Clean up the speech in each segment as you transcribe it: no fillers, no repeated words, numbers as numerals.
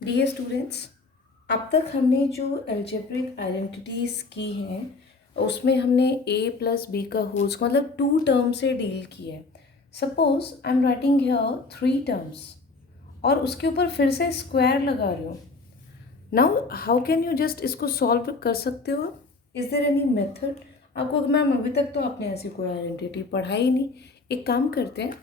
Dear students, अब तक हमने जो एल्जेब्रिक आइडेंटिटीज़ की हैं उसमें हमने a प्लस बी का होल्स मतलब टू टर्म से डील किया है। Suppose I am writing here three terms और उसके ऊपर फिर से स्क्वायर लगा रही हूँ। Now how can you just इसको सॉल्व कर सकते हो? Is there any method? आपको मैम अभी तक तो आपने ऐसी कोई आइडेंटिटी पढ़ाई नहीं। एक काम करते हैं,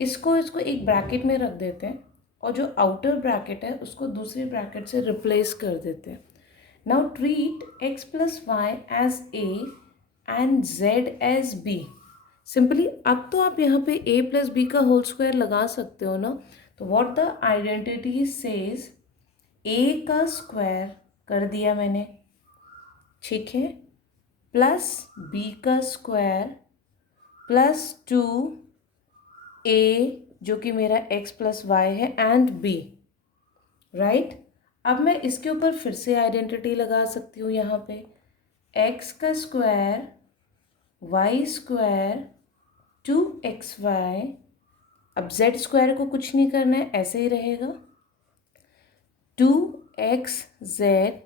इसको इसको एक ब्रैकेट में रख देते हैं और जो आउटर ब्रैकेट है उसको दूसरे ब्रैकेट से रिप्लेस कर देते हैं। Now treat x plus y as A and z as B. Simply अब तो आप यहाँ पे ए प्लस बी का होल स्क्वायर लगा सकते हो ना। तो what the identity says, A का स्क्वायर कर दिया मैंने, ठीक है, प्लस बी का स्क्वायर प्लस टू ए जो कि मेरा x प्लस वाई है एंड b, राइट। अब मैं इसके ऊपर फिर से आइडेंटिटी लगा सकती हूँ यहाँ पे, x का square y square two x y. अब z स्क्वायर को कुछ नहीं करना है, ऐसे ही रहेगा, two x z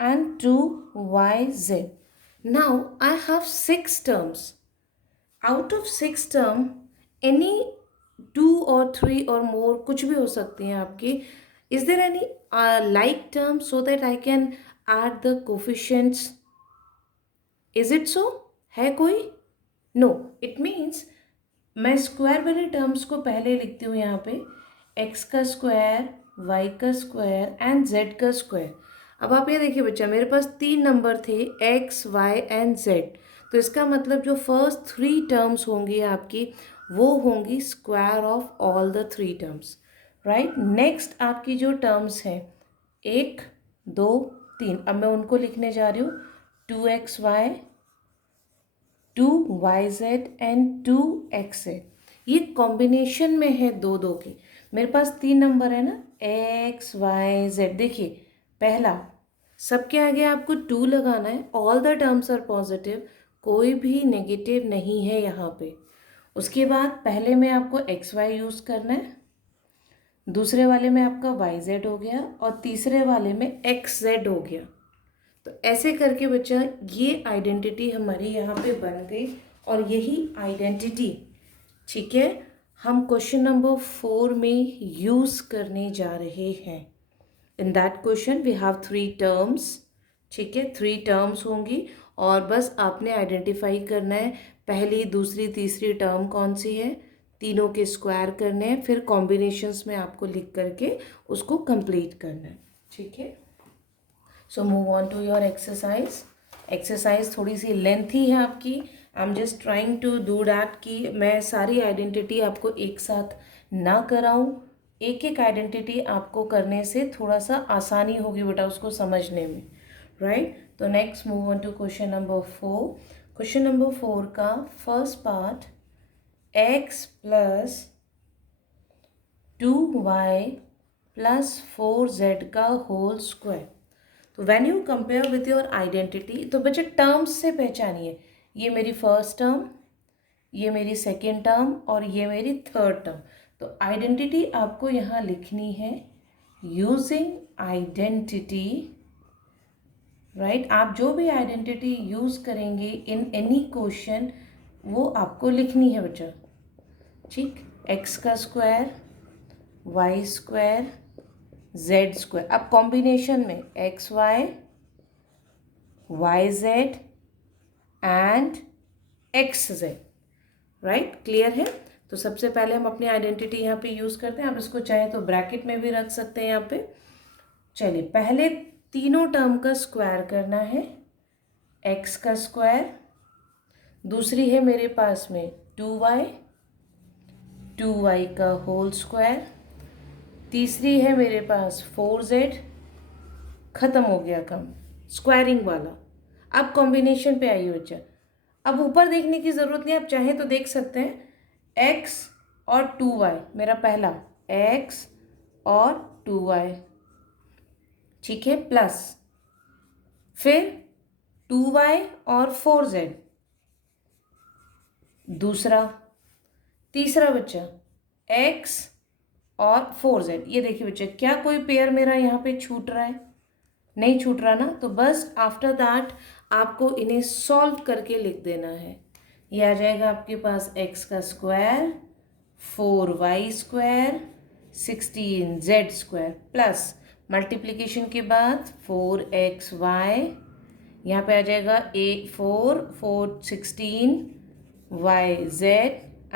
and two y z. Now I have six terms. Out of six term any two और थ्री और मोर कुछ भी हो सकती हैं आपकी। Is there any like term so that I can add the coefficients? Is it so? है कोई? नो। इट मीन्स मैं स्क्वायर वाले टर्म्स को पहले लिखती हूँ यहाँ पे, एक्स का स्क्वायर वाई का स्क्वायर एंड जेड का स्क्वायर। अब आप ये देखिए बच्चा, मेरे पास तीन नंबर थे एक्स वाई एंड जेड, तो इसका मतलब जो फर्स्ट थ्री टर्म्स होंगी आपकी वो होंगी square of all the three terms, right. Next आपकी जो टर्म्स हैं एक दो तीन, अब मैं उनको लिखने जा रही हूँ, two x y two y z and two x z. ये कॉम्बिनेशन में है दो दो के। मेरे पास तीन नंबर है ना, एक्स वाई जेड। देखिए पहला, सबके आगे आपको टू लगाना है, all the terms are positive, कोई भी नेगेटिव नहीं है यहाँ पे। उसके बाद पहले में आपको एक्स वाई यूज़ करना है, दूसरे वाले में आपका वाई जेड हो गया और तीसरे वाले में एक्स जेड हो गया। तो ऐसे करके बच्चा ये आइडेंटिटी हमारी यहाँ पे बन गई और यही आइडेंटिटी, ठीक है, हम क्वेश्चन नंबर 4 में यूज़ करने जा रहे हैं। In that question we have three terms, ठीक है, थ्री टर्म्स होंगी और बस आपने आइडेंटिफाई करना है पहली दूसरी तीसरी टर्म कौन सी है, तीनों के स्क्वायर करने हैं, फिर कॉम्बिनेशंस में आपको लिख करके उसको कंप्लीट करना है, ठीक है। So move on to your exercise. Exercise थोड़ी सी लेंथी है आपकी, I am just trying to do that कि मैं सारी आइडेंटिटी आपको एक साथ ना कराऊं। एक एक आइडेंटिटी आपको करने से थोड़ा सा आसानी होगी बेटा उसको समझने में, राइट। तो next move on to question number 4। Question number 4 का first part, x plus two y plus four z का होल स्क्वायर। तो when you compare with your identity, तो बच्चे टर्म्स से पहचानिए, ये मेरी फर्स्ट टर्म, ये मेरी सेकेंड टर्म और ये मेरी थर्ड टर्म। तो आइडेंटिटी आपको यहाँ लिखनी है यूजिंग आइडेंटिटी, राइट। आप जो भी आइडेंटिटी यूज़ करेंगे इन एनी क्वेश्चन वो आपको लिखनी है बच्चा, ठीक। एक्स का square y square z square, अब कॉम्बिनेशन में x y y z and x z, right, clear है। तो सबसे पहले हम अपनी आइडेंटिटी यहाँ पे यूज़ करते हैं, आप इसको चाहे तो ब्रैकेट में भी रख सकते हैं यहाँ पे। चलिए पहले तीनों टर्म का स्क्वायर करना है, एक्स का स्क्वायर, दूसरी है मेरे पास में टू वाई का होल स्क्वायर, तीसरी है मेरे पास फोर जेड, खत्म हो गया काम स्क्वायरिंग वाला। अब कॉम्बिनेशन पे आइए बच्चा, अब ऊपर देखने की ज़रूरत नहीं, आप चाहें तो देख सकते हैं एक्स और टू वाई, मेरा पहला एक्स और टू वाई, ठीक है, प्लस फिर टू वाई और फोर जेड, दूसरा, तीसरा बच्चा एक्स और 4z। ये देखिए बच्चे, क्या कोई पेयर मेरा यहाँ पे छूट रहा है? नहीं छूट रहा ना। तो बस आफ्टर दैट आपको इन्हें सॉल्व करके लिख देना है। ये आ जाएगा आपके पास x का square 4y square 16z square plus multiplication के बाद 4xy, यहाँ पे आ जाएगा 4 4 16 yz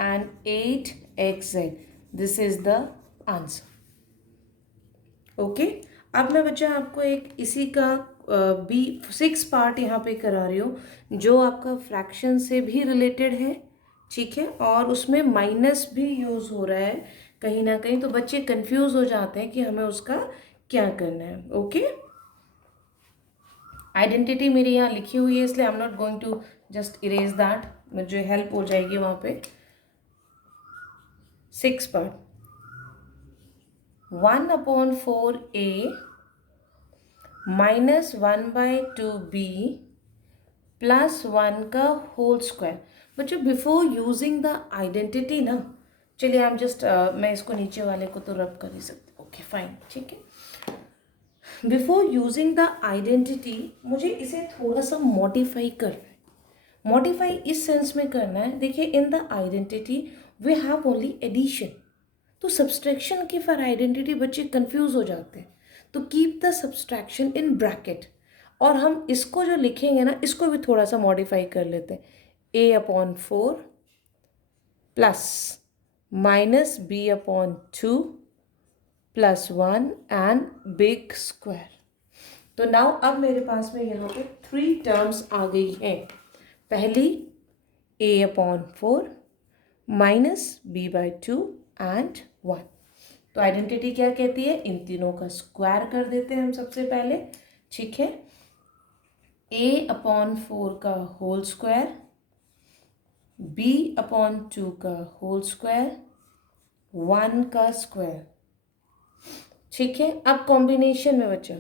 and 8xz. This is the answer. Okay, अब मैं बच्चा आपको एक इसी का बी 6 पार्ट यहाँ पे करा रही हूँ जो आपका फ्रैक्शन से भी रिलेटेड है, ठीक है, और उसमें माइनस भी यूज़ हो रहा है कहीं ना कहीं, तो बच्चे कंफ्यूज हो जाते हैं कि हमें उसका क्या करना है। ओके, आइडेंटिटी मेरी यहाँ लिखी हुई है इसलिए I am not going to just erase that, मुझे हेल्प हो जाएगी वहाँ पे। 6 part 1/4a minus 1/2b plus 1 का होल स्क्वायर। बच्चों बिफोर यूजिंग द आइडेंटिटी ना, चलिए आप जस्ट मैं इसको नीचे वाले को तो रब कर ही सकते, ओके फाइन, ठीक है। बिफोर यूजिंग द आइडेंटिटी मुझे इसे थोड़ा सा मॉडिफाई करना है। मॉडिफाई इस सेंस में करना है, देखिए in the identity we have only addition, तो सब्सट्रैक्शन की फॉर आइडेंटिटी बच्चे कंफ्यूज हो जाते हैं, तो keep the subtraction in bracket. और हम इसको जो लिखेंगे ना, इसको भी थोड़ा सा मॉडिफाई कर लेते हैं। a/4 plus minus b/2 plus 1 and big square. तो नाउ अब मेरे पास में यहाँ पे 3 टर्म्स आ गई हैं। पहली a/4 माइनस b/2 एंड 1। तो आइडेंटिटी क्या कहती है? इन तीनों का स्क्वायर कर देते हैं हम सबसे पहले, ठीक है। a/4 का होल स्क्वायर, b/2 का होल स्क्वायर, 1 का स्क्वायर, ठीक है। अब कॉम्बिनेशन में बचा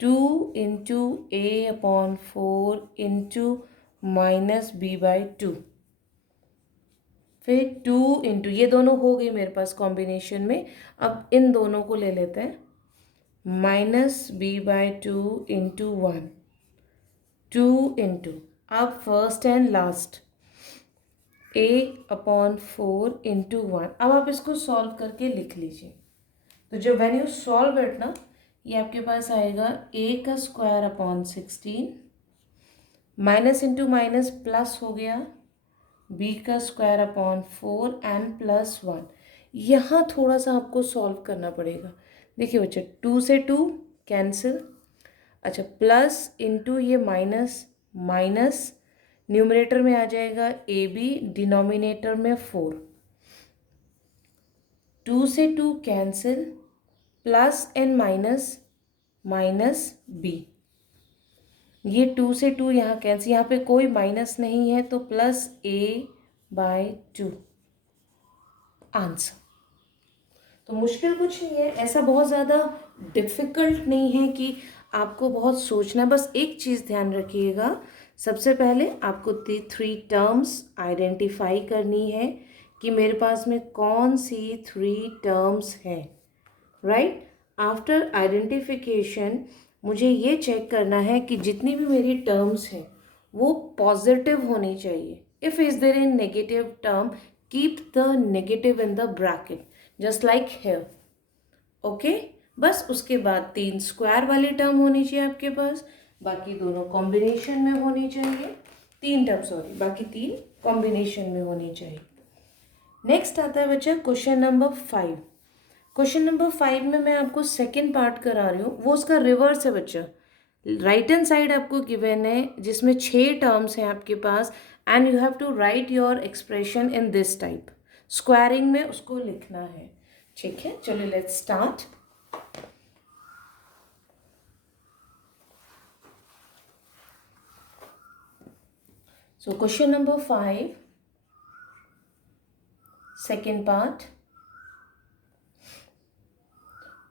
2 into a/4 into minus b/2, फिर 2 इंटू, ये दोनों हो गई मेरे पास कॉम्बिनेशन में। अब इन दोनों को ले लेते हैं, माइनस b/2 इंटू 1, 2 इंटू, अब first and last a/4 into 1। अब आप इसको सॉल्व करके लिख लीजिए। तो जब व्हेन यू सॉल्व इट ना, ये आपके पास आएगा a का square upon 16, minus into minus plus हो गया, b का स्क्वायर अपॉन 4 एंड प्लस 1। यहाँ थोड़ा सा आपको सॉल्व करना पड़ेगा। देखिए बच्चे, 2 से 2 कैंसिल, अच्छा प्लस इंटू ये माइनस, माइनस न्यूमरेटर में आ जाएगा ab, डिनोमिनेटर में 4, 2 से 2 cancel, plus and minus, minus b, ये 2 से 2 यहाँ कैंसिल, यहाँ पे कोई माइनस नहीं है तो प्लस a/2 आंसर। तो मुश्किल कुछ नहीं है, ऐसा बहुत ज़्यादा डिफ़िकल्ट नहीं है कि आपको बहुत सोचना। बस एक चीज़ ध्यान रखिएगा, सबसे पहले आपको 3 टर्म्स आइडेंटिफाई करनी है कि मेरे पास में कौन सी 3 टर्म्स हैं, राइट। आफ्टर आइडेंटिफिकेशन मुझे ये चेक करना है कि जितनी भी मेरी टर्म्स हैं वो पॉजिटिव होनी चाहिए। If is there in negative term, keep the negative in the bracket just like here, okay. बस उसके बाद 3 स्क्वायर वाली टर्म होनी चाहिए आपके पास, बाकी दोनों कॉम्बिनेशन में होनी चाहिए। 3 टर्म, सॉरी, बाकी 3 कॉम्बिनेशन में होनी चाहिए। नेक्स्ट आता है बच्चा क्वेश्चन नंबर 5। क्वेश्चन नंबर 5 में मैं आपको सेकेंड पार्ट करा रही हूँ, वो उसका रिवर्स है बच्चा। राइट हैंड साइड आपको गिवन है जिसमें 6 टर्म्स हैं आपके पास, and you have to write your expression in this type. Squaring में उसको लिखना है, ठीक है। चलो let's start. So question number 5, second part,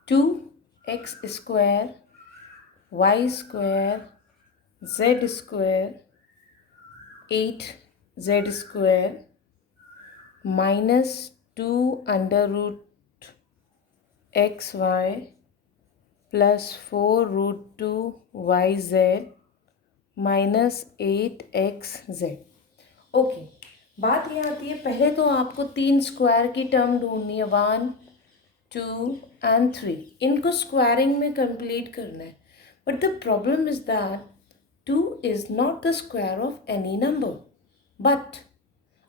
2x square y square z square 8z square minus 2 under root x y plus 4√2 YZ minus 8XZ। Okay, बात ये आती है, पहले तो आपको 3 स्क्वायर की टर्म ढूंढनी है, 1 2 एंड 3। इनको स्क्वायरिंग में कंप्लीट करना है, but the problem is that 2 is not the square of any number. But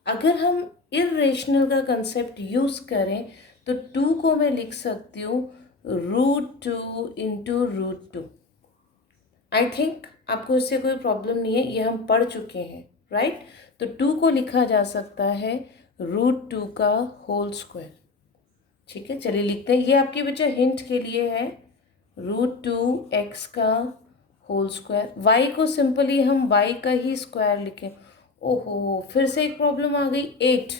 अगर हम इरेशनल का कंसेप्ट यूज करें तो 2 को मैं लिख सकती हूँ √2 इंटू √2। आई थिंक आपको इससे कोई प्रॉब्लम नहीं है, ये हम पढ़ चुके हैं, राइट। तो 2 को लिखा जा सकता है √2 का होल स्क्वायर। ठीक है, चलिए लिखते हैं। ये आपके बच्चे हिंट के लिए है, √2x का होल स्क्वायर। y को सिंपली हम y का ही स्क्वायर लिखें। ओहो, फिर से एक प्रॉब्लम आ गई, 8।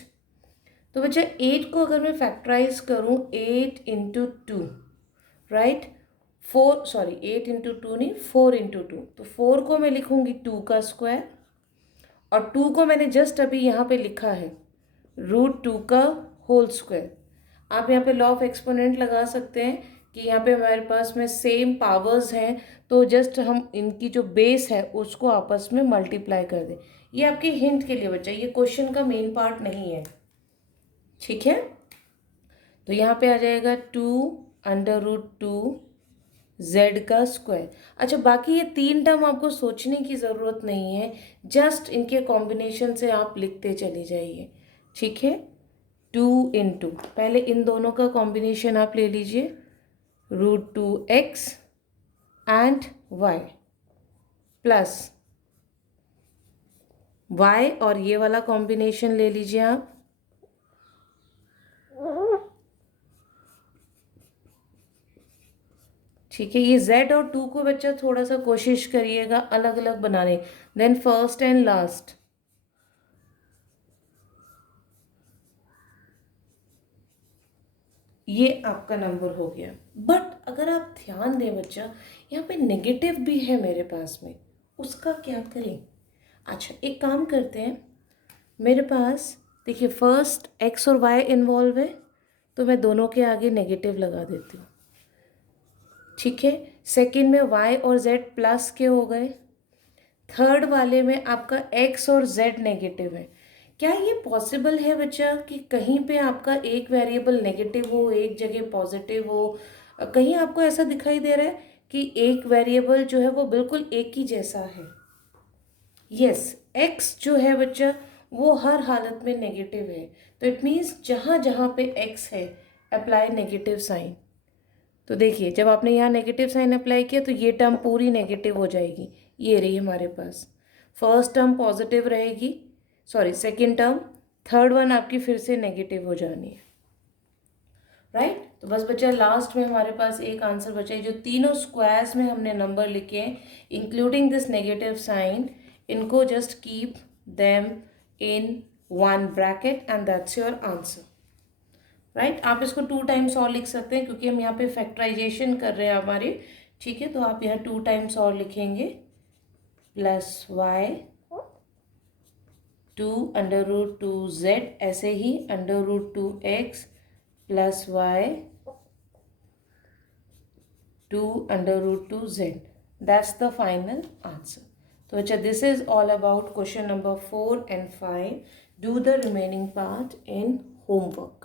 तो बच्चा 8 को अगर मैं फैक्टराइज करूं, 8 इंटू 2, राइट, 8 इंटू 2 नहीं, 4 इंटू 2। तो 4 को मैं लिखूंगी 2 का स्क्वायर, और 2 को मैंने जस्ट अभी यहाँ पे लिखा है √2 का होल स्क्वायर। आप यहाँ पे लॉ ऑफ एक्सपोनेंट लगा सकते हैं कि यहाँ पे हमारे पास में सेम पावर्स हैं, तो जस्ट हम इनकी जो बेस है उसको आपस में मल्टीप्लाई कर दें। ये आपके हिंट के लिए बच्चा, ये क्वेश्चन का मेन पार्ट नहीं है, ठीक है। तो यहाँ पे आ जाएगा 2√2 z का स्क्वायर। अच्छा, बाकी ये 3 टर्म आपको सोचने की ज़रूरत नहीं है, जस्ट इनके कॉम्बिनेशन से आप लिखते चले जाइए, ठीक है। 2 इंटू, पहले इन दोनों का कॉम्बिनेशन आप ले लीजिए, √2x and y plus y, और ये वाला कॉम्बिनेशन ले लीजिए आप, ठीक है। ये z और 2 को बच्चा थोड़ा सा कोशिश करिएगा अलग अलग बनाने। देन फर्स्ट एंड लास्ट, ये आपका नंबर हो गया। बट अगर आप ध्यान दें बच्चा, यहाँ पे नेगेटिव भी है मेरे पास में, उसका क्या करें। अच्छा, एक काम करते हैं, मेरे पास देखिए फर्स्ट x और y इन्वॉल्व है, तो मैं दोनों के आगे नेगेटिव लगा देती हूँ, ठीक है। सेकंड में y और z प्लस के हो गए। थर्ड वाले में आपका x और z नेगेटिव है। क्या ये पॉसिबल है बच्चा कि कहीं पे आपका एक वेरिएबल नेगेटिव हो, एक जगह पॉजिटिव हो? कहीं आपको ऐसा दिखाई दे रहा है कि एक वेरिएबल जो है वो बिल्कुल एक ही जैसा है? यस, x जो है बच्चा वो हर हालत में नेगेटिव है, तो इट मीन्स जहाँ जहाँ पे x है अप्लाई नेगेटिव साइन। तो देखिए, जब आपने यहाँ नेगेटिव साइन अप्लाई किया तो ये टर्म पूरी नेगेटिव हो जाएगी, ये रही हमारे पास। फर्स्ट टर्म पॉजिटिव रहेगी, sorry second term, third one आपकी फिर से नेगेटिव हो जानी है, राइट। तो बस बच्चा लास्ट में हमारे पास एक आंसर बचा है, जो तीनों स्क्वायर्स में हमने नंबर लिखे हैं इंक्लूडिंग दिस नेगेटिव साइन, इनको just keep them in one bracket and that's your answer, right. आप इसको 2 टाइम्स और लिख सकते हैं क्योंकि हम यहाँ पे फैक्टराइजेशन कर रहे हैं हमारे, ठीक है। तो आप यहाँ 2 टाइम्स और लिखेंगे, प्लस y 2√2z, ऐसे ही √2x plus y 2√2z, that's the final answer. तो अच्छा, this is all about question number 4 and 5. Do the remaining part in homework.